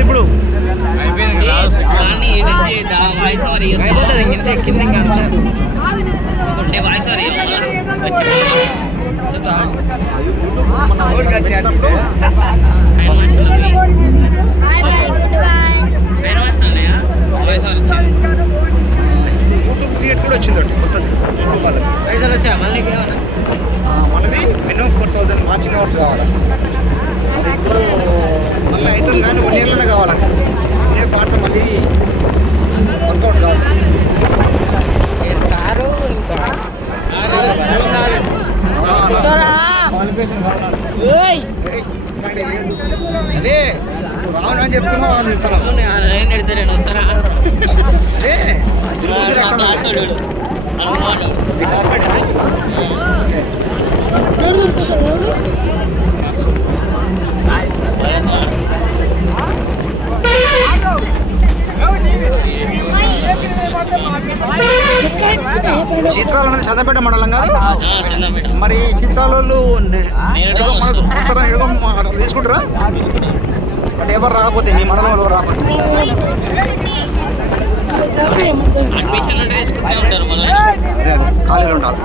ఇప్పుడు YouTube create కూడా వచ్చింది కొత్తది యూట్యూబ్ వాళ్ళది మనది మినిమం 4000 వాచింగ్ అవర్స్ కావాలి. అది ఇప్పుడు మళ్ళీ అవుతుంది కానీ 1 yearలోనే కావాలండి. 1 year దాటితే మళ్ళీ వర్కౌట్ కాదు. అదే రావడం అని చెప్తున్నావు అని చెప్తున్నావు. అదే చిత్రాలు అనేది చందంపేట మండలం కాదు మరి. చిత్రాలు తీసుకుంటారా అంటే ఎవరు రాకపోతే మీ మండలం ఎవరు రాకపోతే అదే ఖాళీలు ఉండాలి.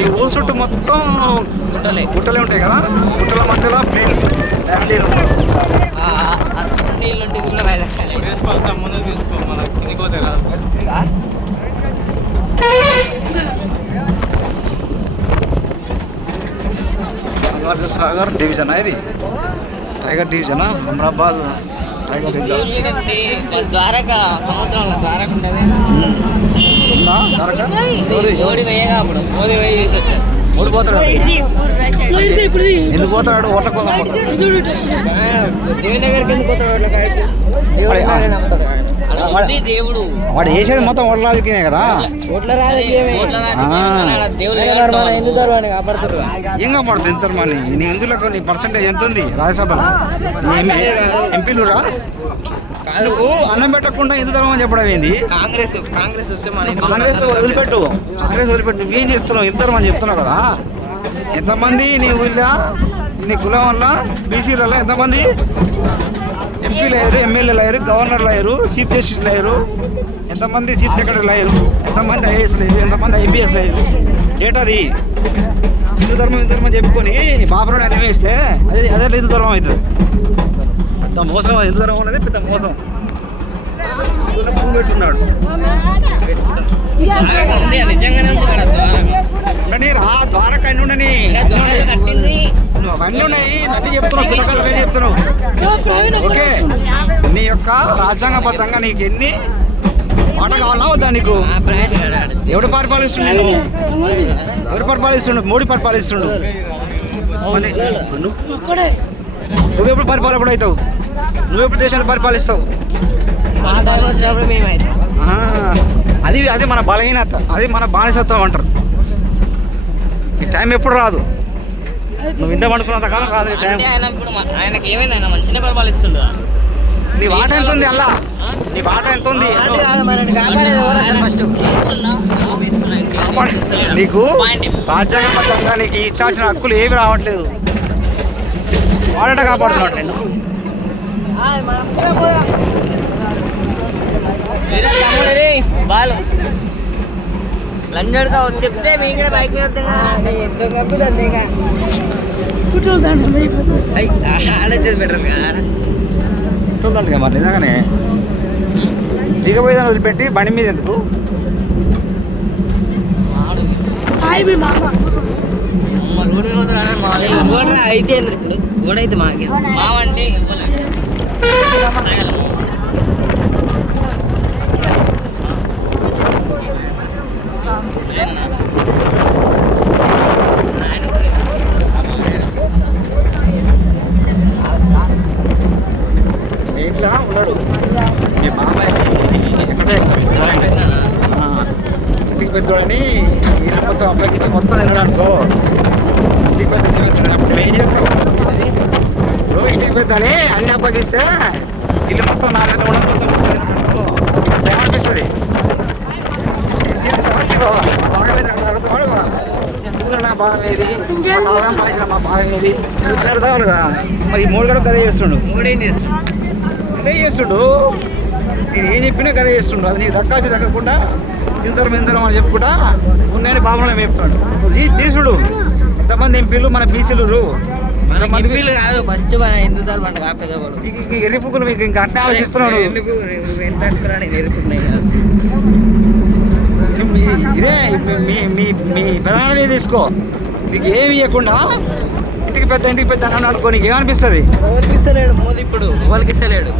ఈ ఊరు చుట్టూ మొత్తం గుట్టలే ఉంటాయి కదా. గుట్టల మధ్యలో ప్లేన్ సాగర్ డివిజనా ఇది? టైగర్ డివిజనా? Amrabad tiger division. ద్వారకా సముద్రంలో ద్వారక ఉంటుంది. ఊరు పోతాడు. ఎందుకు పోతాడు? ఓట్ల కోసం దేవుడు వాడు చేసేది మొత్తం ఓట్ల రాజకీయమే కదా. ఏం కాపాడుతుంది ఎంత మనీ? నీ హిందువులకు నీ పర్సెంటేజ్ ఎంత ఉంది రాజ్యసభలో? ఎంపీలు రా నువ్వు అన్నం పెట్టకుండా హిందూ ధర్మం అని చెప్పడం ఏంది? కాంగ్రెస్ వదిలిపెట్టు. నువ్వేం చేస్తున్నావు? హిందూ ధర్మం అని చెప్తున్నావు కదా. ఎంతమంది నీ ఊళ్ళో నీ కులం వల్ల బీసీలలో ఎంతమంది ఎంపీలు అయ్యారు, ఎమ్మెల్యేలు అయ్యారు, గవర్నర్లు అయ్యారు, చీఫ్ జస్టిస్లు అయ్యారు, ఎంతమంది చీఫ్ సెక్రటరీలు అయ్యారు, ఎంతమంది ఐఏఎస్లు అయ్యారు, ఎంతమంది ఐపీఎస్లు అయ్యారు. ఏటది హిందూ ధర్మం చెప్పుకొని బాబురాడు అన్ని వేస్తే అదే హిందూ ధర్మం అవుతుంది. పెద్ద మోసం హిందూ ధర్మం అనేది పెద్ద మోసం. పెడుతున్నాడు రా ద్వారక అన్ని ఉండని అవన్నీ ఉన్నాయి. నన్ను చెప్తున్నావు పిల్లకథలే చెప్తున్నావు. ఓకే నీ యొక్క రాజ్యాంగబద్ధంగా నీకు ఎన్ని మాట కావాలా వద్దా? నీకు ఎవడు పరిపాలిస్తుండు? మోడీ పరిపాలిస్తుండు. నువ్వెప్పుడు పరిపాలకుడు అవుతావు? నువ్వెప్పుడు దేశాన్ని పరిపాలిస్తావు? అది మన బలహీనత, అది మన బానిసత్వం అంటారు. ఈ టైం ఎప్పుడు రాదు. నువ్వు ఇంట పండుకున్నంత కాలం రాదు. ఆయనకి ఏమైంది? మంచిగా పరిపాలిస్తుండ. నీ వాట ఎంత ఉంది? అలా నీ వాట ఎంత ఉంది? నీకు రాజ్యాంగబద్ధంగా నీకు ఇచ్చాల్సిన హక్కులు ఏమి రావట్లేదు. వాడట కాపాడుతున్నాడు నేను. బాలు లంజడ్గా చెప్తే మీ ఇక్కడ బైక్ ఆలోచన బెటర్ కదా మరి నిజంగానే దిగబోయేదాన్ని వదిలిపెట్టి బండి మీద ఎందుకు? సాయిబి మామ అయితే ఇప్పుడు గోడైతే మాకే మావంటే ఇట్లా ఉన్నాడు మీ బాబాయ్ ఇంటికి పెద్దోడని ఈయన మొత్తం అప్పగించి మొత్తం తినడు అనుకో. ఇంటికి పెద్ద అప్పుడు ఏం చేస్తావు? అది ఇప్పుడు ఇంటికి పెద్దని అన్ని అప్పగిస్తే ఇల్లు మొత్తం నా దగ్గర ఉండడం మొత్తం తినడు ఏమనిపిస్తుంది? బాగా మీద అడుగుతాడు నా బాధ ఏది, మా బాధ ఏది అడుగుతావుగా. మరి మూడు కూడా కదే చేస్తుండు, మూడేం చేస్తాం అదే చేస్తుండు. నేను ఏం చెప్పినా కదే చేస్తుండు. అది నీకు దక్కాల్సి దక్కకుండా ఇంతరం అని చెప్పుకుంటా ఉన్నాయని బాబులో చెప్తాడు. తీసుడు ఎంతమంది ఎంపీలు మన బీసీలు ఎంపీలు కాదు ఫస్ట్ మన హిందూ ధర్మం కాపేదవాళ్ళు ఎర్రిపుకులు మీకు ఇంకా అట్లా ఆలోచిస్తున్నాడు. ఎంత ఎరుపుకున్నాయి కదా ఇదే మీ ప్రధానది తీసుకో. మీకు ఏమి ఇవ్వకుండా ఇంటికి పెద్ద అని అనుకో, నీకు ఏమనిపిస్తుంది? ఎవరికి ఇస్తలేడు మోదీ, ఇప్పుడు ఎవరికి ఇస్తలేడు.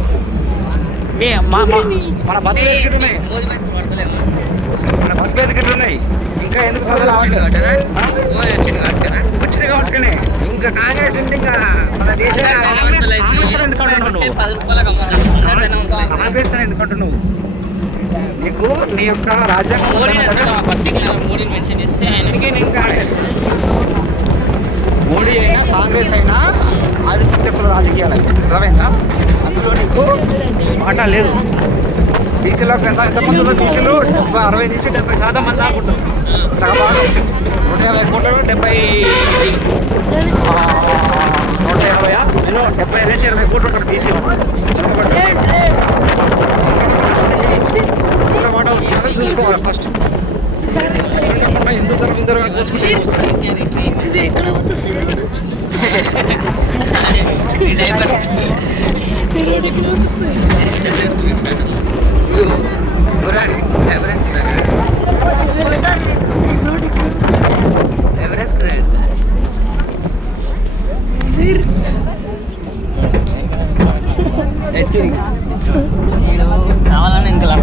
మన బతులు ఎదుగుతున్నాయి, మోదీ పైసలు పడతలేము. మన బతులు ఎదుగుతున్నాయి. ఇంకా ఎందుకు చదువు వచ్చింది కాబట్టి ఇంకా కాంగ్రెస్ ఉంది. ఇంకా మన దేశం కాంగ్రెస్ అని ఎందుకంటున్నావు? నీకు నీ యొక్క రాజ్యాంగం మోడీ అయినా కాంగ్రెస్ అయినా ఆధిపత్య కుల రాజకీయాలు అర్థమైందా? అందులో నీకు మాట లేదు. బీసీలోకి ఎంతమంది ఉన్నారు? బీసీలో 60 నుంచి 70% మంది ఆకుంటారు. సగం భాగం 150 కోట్లు 180 ఎన్నో 75-20 కోట్లు ఉంటారు బీసీలో. చూసుకోవాలి ఫస్ట్. హిందూ ధర్మం ఇది ఎక్కడ పోతుంది సార్? ఎవరెస్ట్